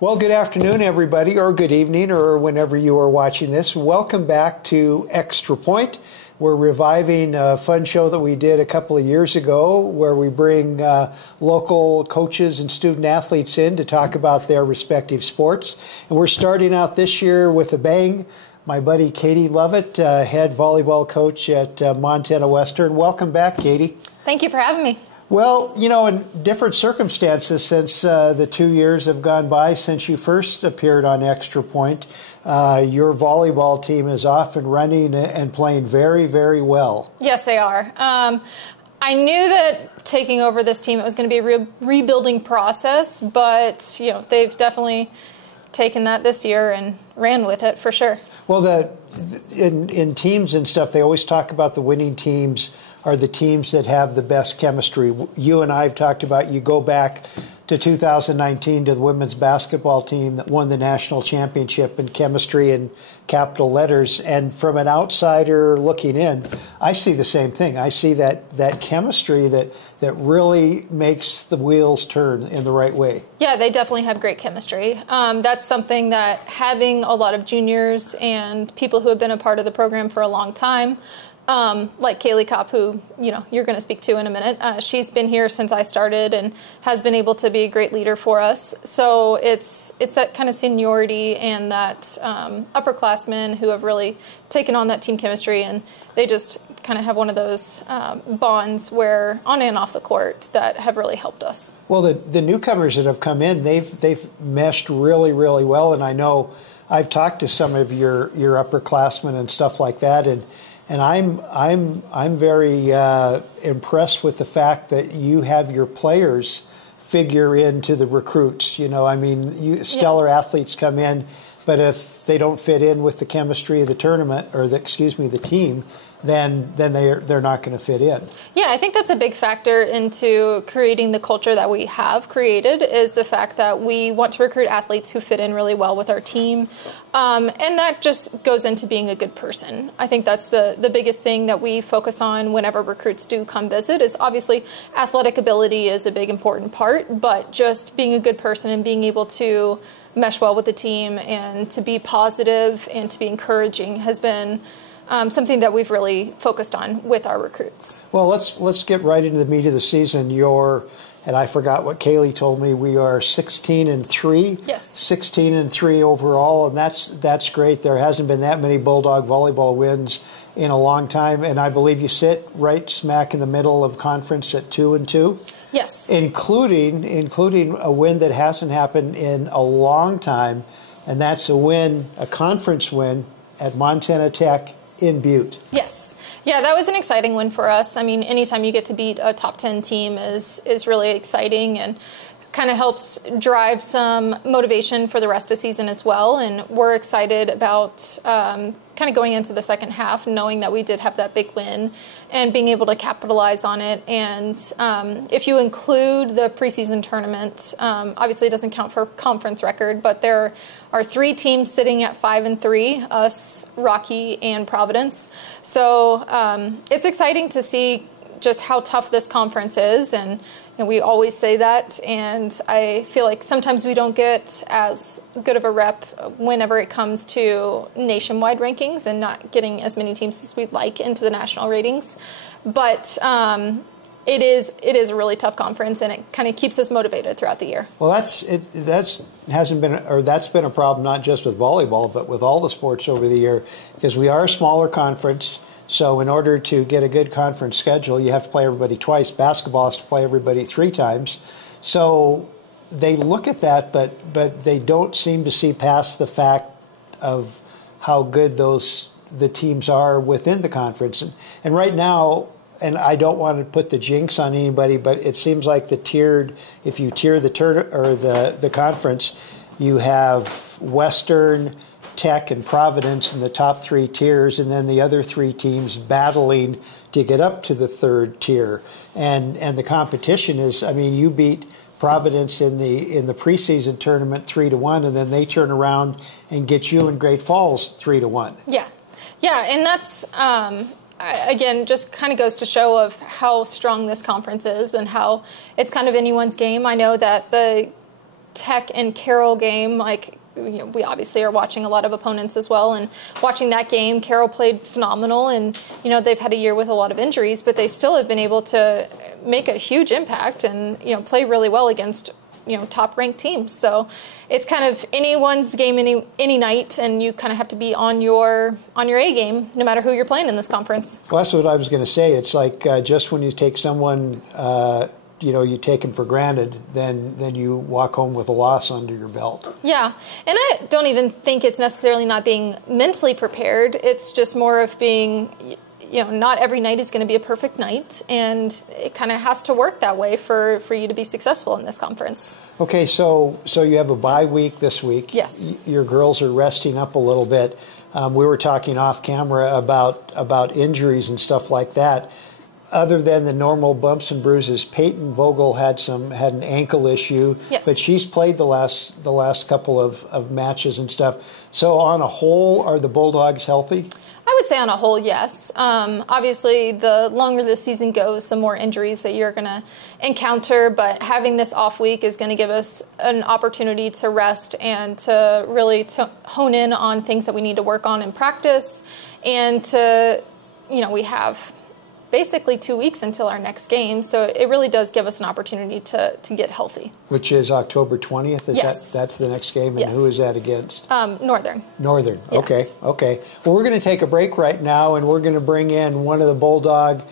Well, good afternoon, everybody, or good evening, or whenever you are watching this. Welcome back to Extra Point. We're reviving a fun show that we did a couple of years ago where we bring local coaches and student athletes in to talk about their respective sports. And we're starting out this year with a bang. My buddy Katie Lovett, head volleyball coach at Montana Western. Welcome back, Katie. Thank you for having me. Well, you know, in different circumstances since the 2 years have gone by since you first appeared on Extra Point, your volleyball team is off and running and playing very, very well. Yes, they are. I knew that taking over this team, it was going to be a rebuilding process, but, you know, they've definitely taken that this year and ran with it for sure. Well, in teams and stuff, they always talk about the winning teams are the teams that have the best chemistry. You and I have talked about, you go back to 2019 to the women's basketball team that won the national championship in chemistry in capital letters. And from an outsider looking in, I see the same thing. I see that chemistry that really makes the wheels turn in the right way. Yeah, they definitely have great chemistry. That's something that having a lot of juniors and people who have been a part of the program for a long time, like Kaylee Kopp, who you're going to speak to in a minute. She's been here since I started and has been able to be a great leader for us. So it's that kind of seniority and that upperclassmen who have really taken on that team chemistry, and they just kind of have one of those bonds where on and off the court that have really helped us. Well, the newcomers that have come in, they've meshed really, really well, and I know I've talked to some of your upperclassmen and stuff like that, and I'm very impressed with the fact that you have your players figure into the recruits. You know, I mean, stellar athletes come in, but if they don't fit in with the chemistry of the tournament or the team, then they're not going to fit in. Yeah, I think that's a big factor into creating the culture that we have created, is the fact that we want to recruit athletes who fit in really well with our team. And that just goes into being a good person. I think that's the biggest thing that we focus on whenever recruits do come visit, is obviously athletic ability is a big important part, but just being a good person and being able to mesh well with the team and to be positive and to be encouraging has been something that we've really focused on with our recruits. Well, let's get right into the meat of the season. And I forgot what Kaylee told me, we are 16-3. Yes. 16-3 overall, and that's great. There hasn't been that many Bulldog volleyball wins in a long time, and I believe you sit right smack in the middle of conference at 2-2. Yes. Including a win that hasn't happened in a long time, and that's a conference win at Montana Tech in Butte. Yes. Yeah, that was an exciting win for us. I mean, anytime you get to beat a top 10 team is really exciting and kind of helps drive some motivation for the rest of the season as well. And we're excited about kind of going into the second half, knowing that we did have that big win and being able to capitalize on it. And if you include the preseason tournament, obviously it doesn't count for conference record, but there are 3 teams sitting at 5-3, us, Rocky, and Providence. So it's exciting to see just how tough this conference is, and we always say that, and I feel like sometimes we don't get as good of a rep whenever it comes to nationwide rankings and not getting as many teams as we'd like into the national ratings. But it is a really tough conference, and it kind of keeps us motivated throughout the year. Well, that's been a problem not just with volleyball, but with all the sports over the year, because we are a smaller conference. So in order to get a good conference schedule, you have to play everybody twice. Basketball has to play everybody 3 times. So they look at that, but they don't seem to see past the fact of how good the teams are within the conference. And right now, and I don't want to put the jinx on anybody, but it seems like if you tier the conference, you have Western, Tech, and Providence in the top 3 tiers, and then the other 3 teams battling to get up to the 3rd tier. And the competition is, I mean, you beat Providence in the preseason tournament 3-1, and then they turn around and get you in Great Falls 3-1. Yeah, and that's again just kind of goes to show of how strong this conference is and how it's kind of anyone's game. I know that the Tech and Carroll game, like, we obviously are watching a lot of opponents as well, and watching that game, Carroll played phenomenal, and they've had a year with a lot of injuries, but they still have been able to make a huge impact and play really well against top ranked teams. So it's kind of anyone's game any night, and you kind of have to be on your A game no matter who you're playing in this conference. Well, that's what I was going to say. It's like just when you take someone you take them for granted, then you walk home with a loss under your belt. Yeah, and I don't even think it's necessarily not being mentally prepared. It's just more of being, not every night is going to be a perfect night, and it kind of has to work that way for you to be successful in this conference. Okay, so you have a bye week this week. Yes. Your girls are resting up a little bit. We were talking off camera about injuries and stuff like that. Other than the normal bumps and bruises, Peyton Vogel had an ankle issue, yes, but she's played the last couple of matches and stuff. So on a whole, are the Bulldogs healthy? I would say on a whole, yes. Obviously, the longer the season goes, the more injuries that you're going to encounter, but having this off week is going to give us an opportunity to rest and to really hone in on things that we need to work on in practice, and we have basically 2 weeks until our next game, so it really does give us an opportunity to get healthy. Which is October 20th? Yes. That's the next game, and yes. Who is that against? Northern. Northern, yes. Okay. Well, we're going to take a break right now, and we're going to bring in one of the Bulldog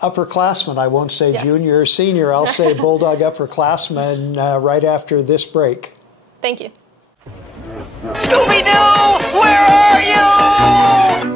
upperclassmen. I won't say yes. junior or senior, I'll say Bulldog upperclassmen right after this break. Thank you. Scooby-Doo, where are you?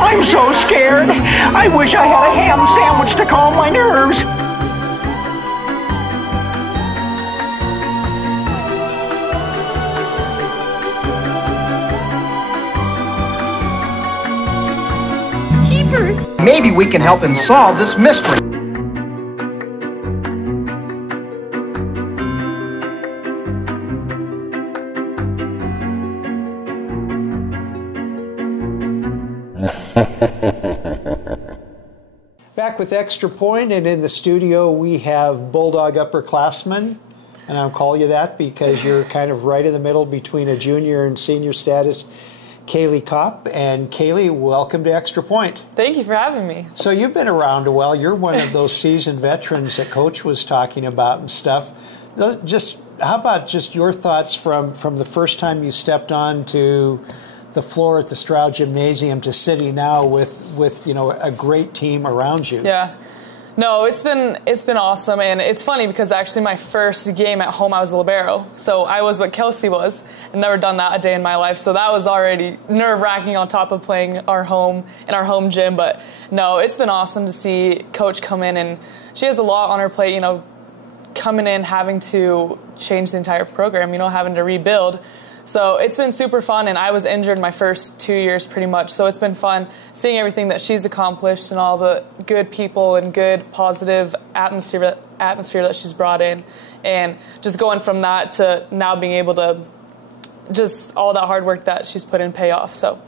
I'm so scared. I wish I had a ham sandwich to calm my nerves. Jeepers! Maybe we can help him solve this mystery. Back with Extra Point, and in the studio we have Bulldog upperclassmen, and I'll call you that because you're kind of right in the middle between a junior and senior status, Kaylee Kopp. And Kaylee, welcome to Extra Point. Thank you for having me. So you've been around a while. You're one of those seasoned veterans that Coach was talking about and stuff. How about just your thoughts from the first time you stepped on to the floor at the Stroud Gymnasium to sitting now with a great team around you? Yeah. No, it's been awesome, and it's funny because actually my first game at home I was a libero, so I was what Kelsey was. I've never done that a day in my life, so that was already nerve-wracking on top of playing in our home gym. But no, it's been awesome to see Coach come in, and she has a lot on her plate. Coming in having to change the entire program, having to rebuild. So it's been super fun, and I was injured my first 2 years pretty much, so it's been fun seeing everything that she's accomplished and all the good people and good positive atmosphere that she's brought in, and just going from that to now being able to just all that hard work that she's put in pay off. So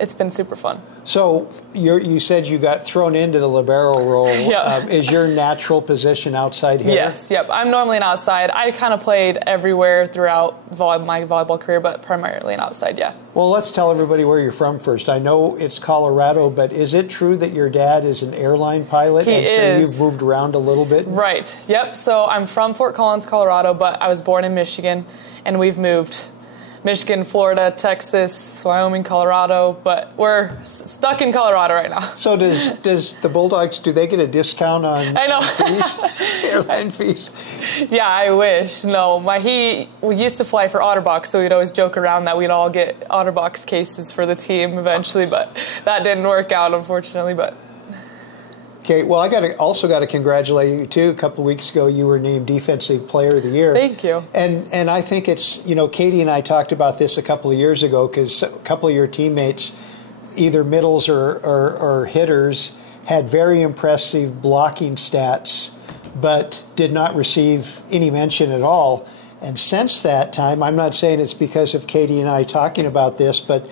it's been super fun. So you said you got thrown into the libero role. Yeah. Is your natural position outside hitter? Yes, yep. I'm normally an outside. I kind of played everywhere throughout my volleyball career, but primarily an outside, yeah. Well, let's tell everybody where you're from first. I know it's Colorado, but is it true that your dad is an airline pilot? He and so is. you've moved around a little bit? Right, yep. So I'm from Fort Collins, Colorado, but I was born in Michigan, and we've moved Michigan, Florida, Texas, Wyoming, Colorado, but we're stuck in Colorado right now. So does the Bulldogs, do they get a discount on I know. fees, airline fees? Yeah, I wish. No, we used to fly for OtterBox, so we'd always joke around that we'd all get OtterBox cases for the team eventually, but that didn't work out, unfortunately. But Okay, well, I also got to congratulate you too. A couple of weeks ago, you were named Defensive Player of the Year. Thank you. And I think it's, Katie and I talked about this a couple of years ago because a couple of your teammates, either middles or hitters, had very impressive blocking stats, but did not receive any mention at all. And since that time, I'm not saying it's because of Katie and I talking about this, but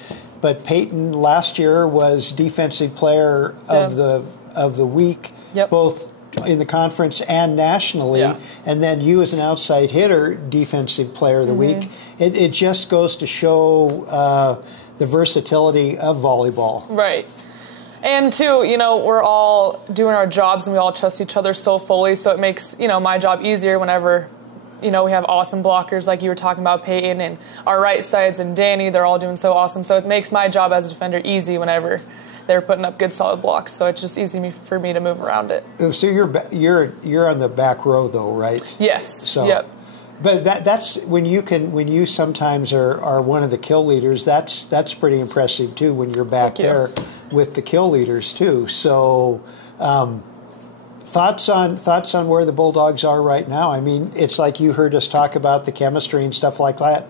Peyton last year was Defensive Player of the week, Yep. both in the conference and nationally, Yeah. and then you as an outside hitter, Defensive Player of the week. It just goes to show the versatility of volleyball. right. And too, we're all doing our jobs and we all trust each other so fully, so it makes, my job easier whenever, we have awesome blockers like you were talking about, Peyton, and our right sides and Danny, they're all doing so awesome. So it makes my job as a defender easy whenever they're putting up good solid blocks. So it's just easy for me to move around it. So you're on the back row though, right? Yes. So, yep. But that's when you sometimes are one of the kill leaders. That's pretty impressive too when you're back there with the kill leaders too. So thoughts on where the Bulldogs are right now? I mean, it's like you heard us talk about the chemistry and stuff like that.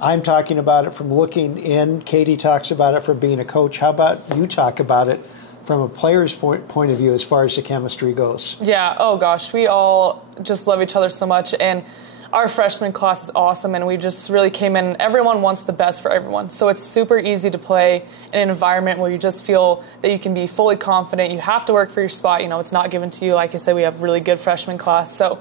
I'm talking about it from looking in. Katie talks about it from being a coach. How about you talk about it from a player's point of view as far as the chemistry goes? Yeah, oh gosh, we all just love each other so much, and our freshman class is awesome, and we just really came in. Everyone wants the best for everyone, so it's super easy to play in an environment where you just feel that you can be fully confident. You have to work for your spot. It's not given to you. Like I said, we have really good freshman class, so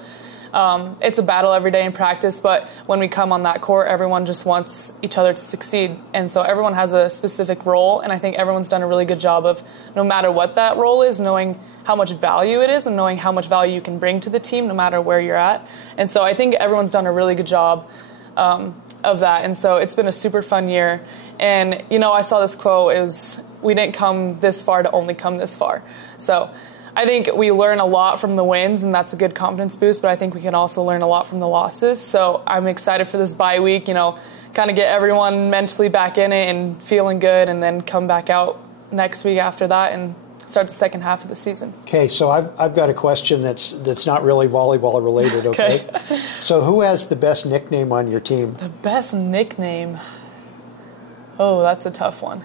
it's a battle every day in practice, but when we come on that court, everyone just wants each other to succeed. And so everyone has a specific role, and I think everyone's done a really good job of, no matter what that role is, knowing how much value it is and knowing how much value you can bring to the team no matter where you're at. And so I think everyone's done a really good job of that. And so it's been a super fun year. And, I saw this quote, we didn't come this far to only come this far. So I think we learn a lot from the wins, and that's a good confidence boost, but I think we can also learn a lot from the losses. So I'm excited for this bye week, kind of get everyone mentally back in it and feeling good, and then come back out next week after that and start the second half of the season. Okay, so I've got a question that's not really volleyball related, okay? So who has the best nickname on your team? The best nickname? Oh, that's a tough one.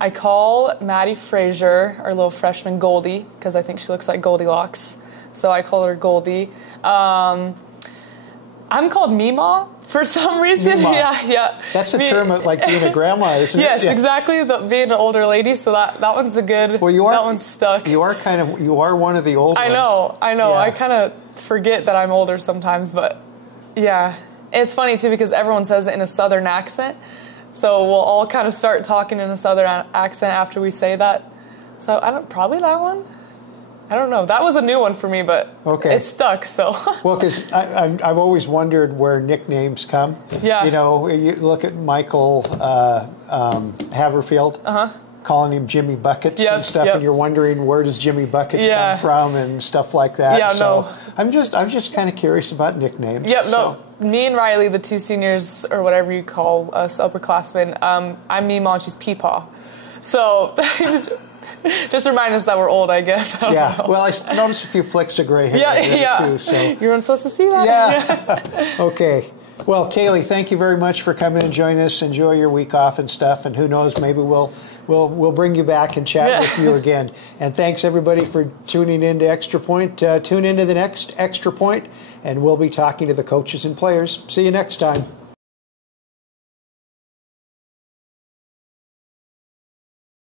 I call Maddie Frazier, our little freshman, Goldie, because I think she looks like Goldilocks. So I call her Goldie. I'm called Meemaw for some reason. Meemaw. Yeah. That's a term of, like being a grandma, isn't it? Yes, Yeah. exactly. Being an older lady. So that one's a good. Well, that one's stuck. You are one of the old ones. I know. Yeah. I kind of forget that I'm older sometimes, but yeah, it's funny too because everyone says it in a Southern accent. So we'll all kind of start talking in a Southern accent after we say that. So probably that one. I don't know. That was a new one for me, but it stuck. So well, because I've always wondered where nicknames come. Yeah. You look at Michael Haverfield, calling him Jimmy Buckets and stuff, and you're wondering where does Jimmy Buckets come from and stuff like that. Yeah, so no. I'm just kind of curious about nicknames. Yep. No. Me and Riley, the two seniors, or whatever you call us upperclassmen, I'm Meemaw and she's Peepaw. So just remind us that we're old, I guess. Yeah. Well, I noticed a few flicks of gray hair too. So you weren't supposed to see that. Yeah. Okay. Well, Kaylee, thank you very much for coming and joining us. Enjoy your week off and stuff, and who knows, maybe we'll bring you back and chat with you again. And thanks everybody for tuning in to Extra Point. Tune into the next Extra Point, and we'll be talking to the coaches and players. See you next time.